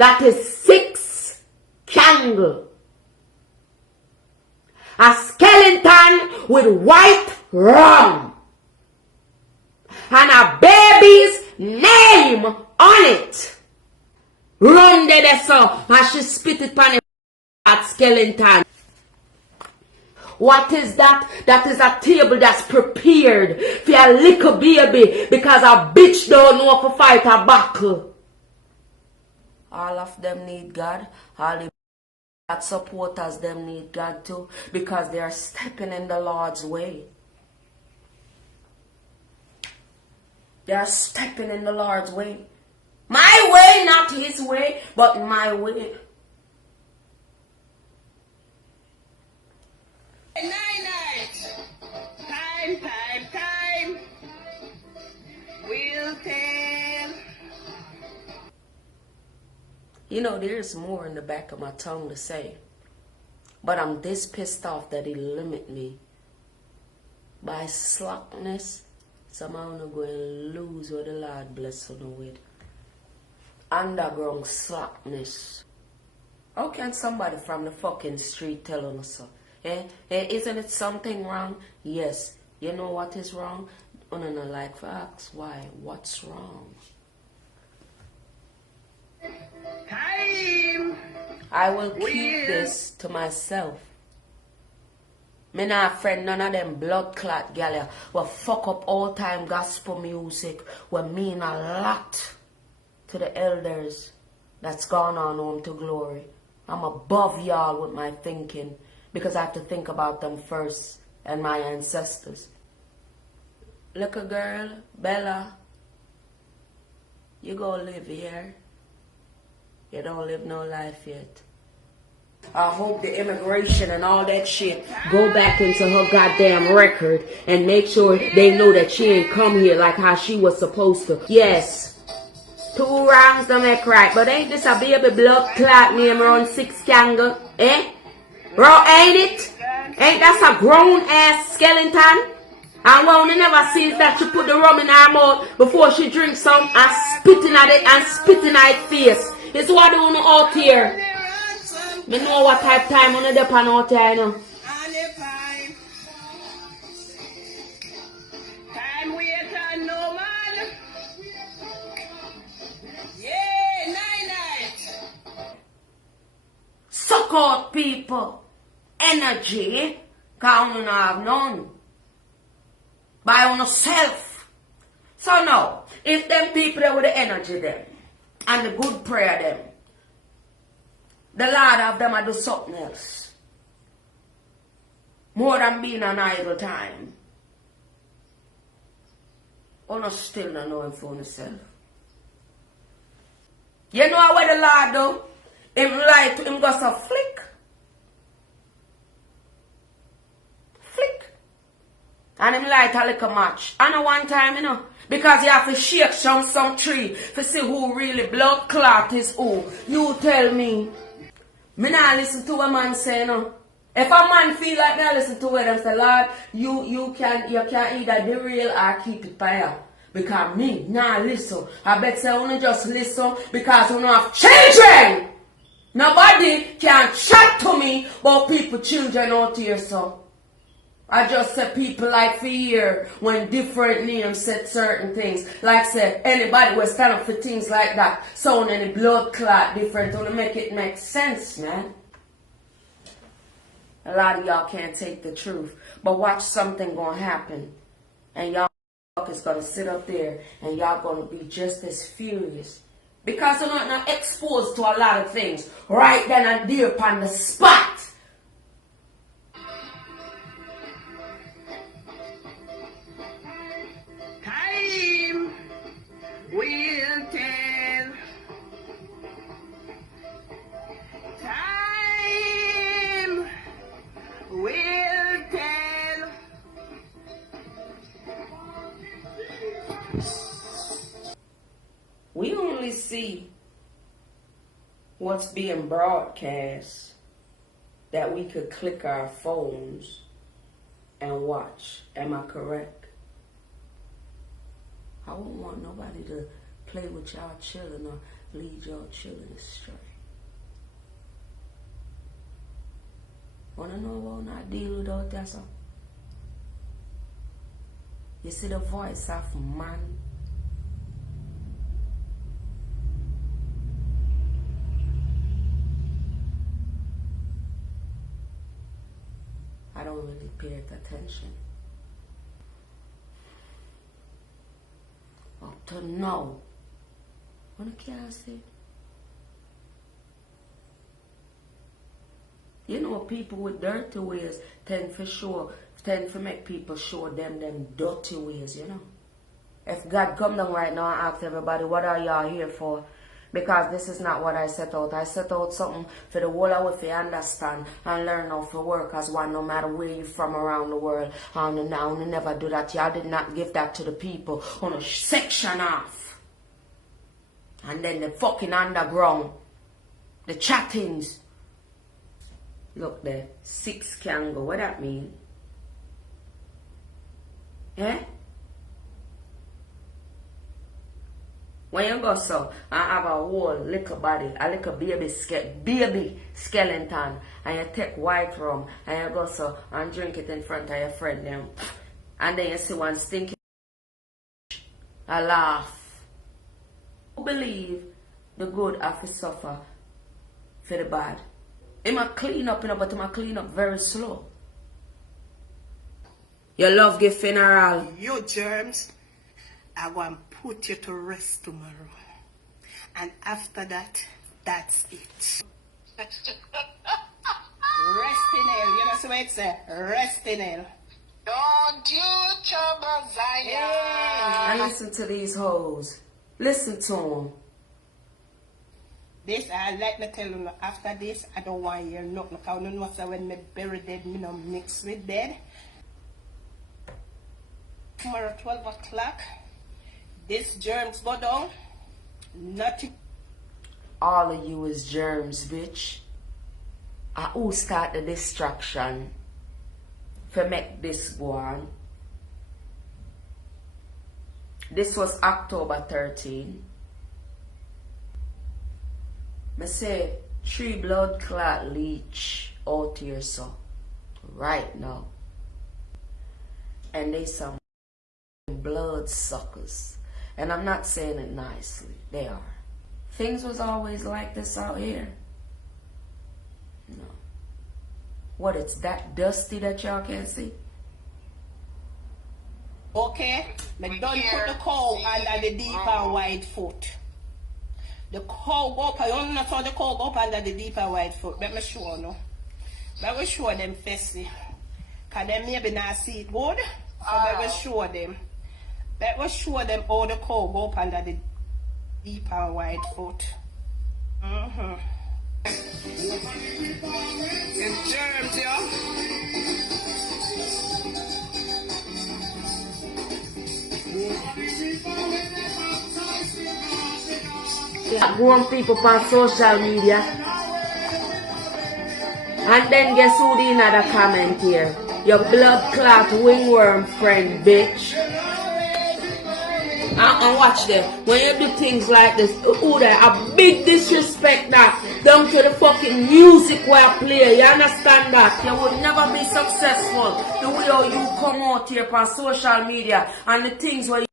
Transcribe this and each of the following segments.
that is 6 candle. A skeleton with white rum. And a baby's name on it. Run there so. And she spit it on that skeleton. What is that? That is a table that's prepared for a little baby because a bitch don't know how to fight a battle. All of them need God. All the that supporters them need God too because they are stepping in the Lord's way. They are stepping in the Lord's way. My way, not his way, but my way. Time. We'll tell. You know, there's more in the back of my tongue to say. But I'm this pissed off that he limit me by slackness. Somehow I'm going to lose what the Lord bless me with. Underground slackness. How can somebody from the fucking street tell us so? Isn't it something wrong? Yes. You know what is wrong? On a like facts. Why? What's wrong? Time. I will keep this to myself. Me not friend none of them blood clot gal will fuck up all time gospel music will mean a lot to the elders that's gone on home to glory. I'm above y'all with my thinking because I have to think about them first and my ancestors. Little girl, Bella, you go live here. You don't live no life yet. I hope the immigration and all that shit go back into her goddamn record and make sure they know that she ain't come here like how she was supposed to. Yes, 2 wrongs don't make right, but ain't this a baby blood clot name around 6 candle? Eh? Bro, ain't it? Ain't that a grown ass skeleton? And one never sees that she put the rum in her mouth before she drinks some and spitting at it and spitting at its face. It's what they want out here. Me know what type of time on the depend out here, you know. Time wait and no man. Yeah, night. Suck out people. Energy. Cause you don't have none. By on yourself. So now, if them people there with the energy them and the good prayer them, the Lord have them to do something else. More than being an idle time. Or not still not knowing for yourself. You know what the Lord do? Him light to him goes a flick. Flick. And him light a little match. And one time, you know. Because you have to shake some tree to see who really blood clot is who. You tell me. Me not listen to a man say no. If a man feel like that, listen to what them say, Lord, you can either derail or keep it by. Because me, nah listen. I bet say only just listen because you don't have children. Nobody can chat to me about people children out here, so. I just say people like for here when different names said certain things. Like said, anybody will stand up for things like that. Sound any blood clot different to make it make sense, man. A lot of y'all can't take the truth. But watch something gonna happen. And y'all is gonna sit up there and y'all gonna be just as furious. Because you're not exposed to a lot of things. Right then and there upon the spot. We'll tell. Time will tell. We only see what's being broadcast that we could click our phones and watch. Am I correct? I wouldn't want nobody to play with y'all children or lead your children astray. Wanna know how I deal without that song? You see the voice of man. I don't really pay it attention. Up to now, what can I say? You know, people with dirty ways tend to make people show them dirty ways, you know. If God come down right now and ask everybody, what are y'all here for? Because this is not what I set out. I set out something for the whole of you to understand and learn how to work as one, no matter where you're from around the world. And now you never do that. Y'all did not give that to the people on a section off. And then the fucking underground, the chattings. Look there, 6 can go. What that mean? Eh? When you go so and have a whole little body, a little baby skeleton, and you take white rum and you go so and drink it in front of your friend them, and then you see one stinking, I laugh. Who believe the good have to suffer for the bad? It might clean up, but it might clean up very slow. Your love give funeral. You germs, I go and put you to rest tomorrow. And after that, that's it. Rest in hell. You know what it say? Rest in hell. Don't you trouble Zion. And listen to these hoes. Listen to them. This, I like to tell you, after this, I don't want to hear nothing. Because I don't know so when me bury dead, me no mix with dead. Tomorrow, 12 o'clock, this germs go down. Nothing. All of you is germs, bitch. Who start the distraction for make this go on? This was October 13. I say 3 blood clot leach out here so right now. And they some blood suckers. And I'm not saying it nicely. They are. Things was always like this out here. No. What, it's that dusty that y'all can't see? Okay? But don't put the cow under the deep and wide foot. The cow go up, I don't know how the cow go up under the deep and wide foot. Let me show you. Let me show them firstly. Because they maybe not see it good. So let me show them. Let me show them how the cow go up under the deep and wide foot. It's germs, Grown people on social media. And then guess who in the comment here? Your blood clot wingworm friend, bitch. And watch them. When you do things like this, a big disrespect that. Down to the fucking music where I play. You understand that? You would never be successful. The way how you come out here on social media and the things where you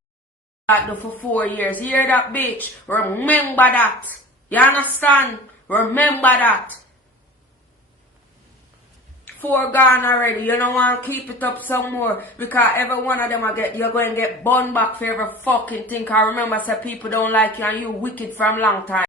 do for 4 years. You hear that, bitch? Remember that. You understand? Remember that. 4 gone already. You don't want to keep it up some more. Because every one of them you're going to get burned back for every fucking thing. I remember I said people don't like you and you wicked from long time.